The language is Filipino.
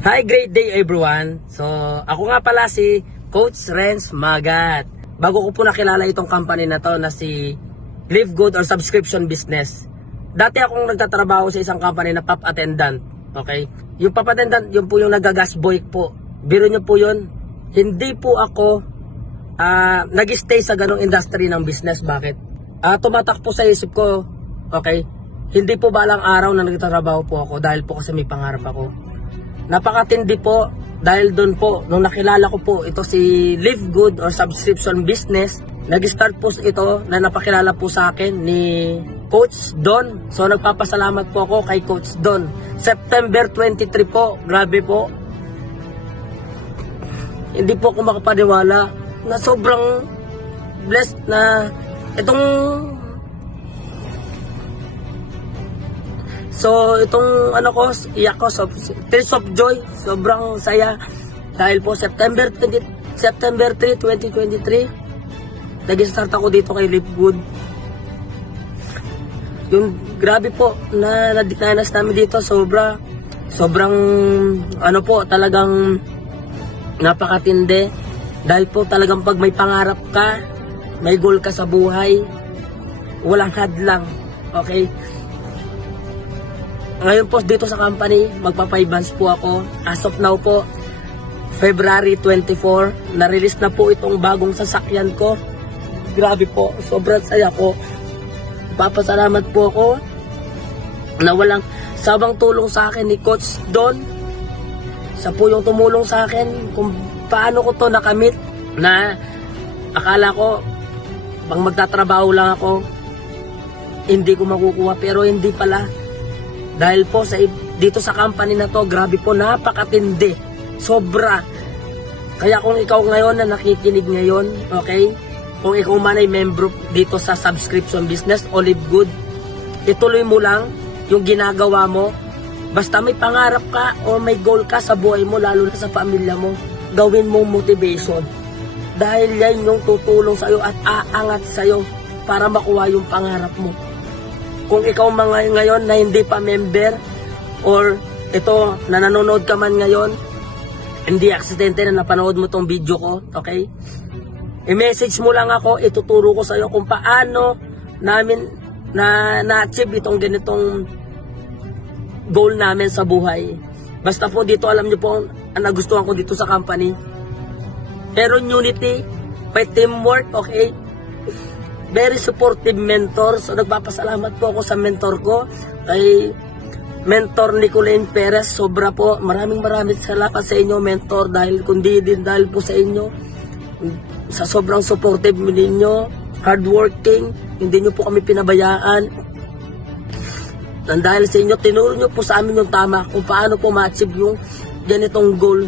Hi, great day everyone. So, ako nga pala si Coach Renz Magat. Bago ko po nakilala itong company na to na si Live Good or Subscription Business. Dati akong nagtatrabaho sa isang company na pop attendant. Okay? Yung pop attendant, yun po yung nagagas boy po. Biro nyo po yun. Hindi po ako nag-stay sa ganong industry ng business. Bakit? Tumatak po sa isip ko, okay, hindi po balang araw na nagtatrabaho po ako dahil po kasi may pangarap ako. Napakatindi po dahil doon po, nung nakilala ko po ito si Live Good or Subscription Business, nag-start po ito na napakilala po sa akin ni Coach Don. So nagpapasalamat po ako kay Coach Don. September 23 po, grabe po. Hindi po ako makapaniwala na sobrang blessed na itong iyak ko, tears of joy, sobrang saya dahil po September 3, 2023 nag-start ako dito kay Live Good. Yung grabe po na nadinanas namin dito, sobrang talagang napakatindi dahil po talagang pag may pangarap ka, may goal ka sa buhay, walang hadlang. Okay? Ngayon po dito sa company, magpa 5 months po ako. As of now po, February 24, na-release na po itong bagong sasakyan ko. Grabe po, sobrang saya po. Papasalamat po ako na walang sabang tulong sa akin ni Coach Don. Siya po yung tumulong sa akin kung paano ko to nakamit na akala ko pag magtatrabaho lang ako, hindi ko makukuha, pero hindi pala. Dahil po dito sa company na to, grabe po, napakatindi. Sobra. Kaya kung ikaw ngayon na nakikinig ngayon, okay? Kung ikaw man ay membro dito sa subscription business o Live Good, ituloy mo lang yung ginagawa mo. Basta may pangarap ka o may goal ka sa buhay mo, lalo na sa pamilya mo, gawin mo motivation. Dahil yan yung tutulong sa'yo at aangat sa'yo para makuha yung pangarap mo. Kung ikaw mga ngayon na hindi pa member or ito na nanonood ka man ngayon, hindi aksidente na napanood mo tong video ko, okay? I-message mo lang ako, ituturo ko sa iyo kung paano namin na-achieve itong ganitong goal namin sa buhay. Basta po dito, alam niyo po ang nagustuhan ko dito sa company. Pero unity, may teamwork, okay? Very supportive mentor. So nagpapasalamat po ako sa mentor ko, kay Mentor Nicolene Perez. Sobra po, maraming salamat sa inyo, mentor, dahil kundi din dahil po sa inyo, sa sobrang supportive ninyo, hardworking, hindi nyo po kami pinabayaan. Dahil sa inyo, tinuro nyo po sa amin yung tama kung paano po ma-achieve yung ganitong goal.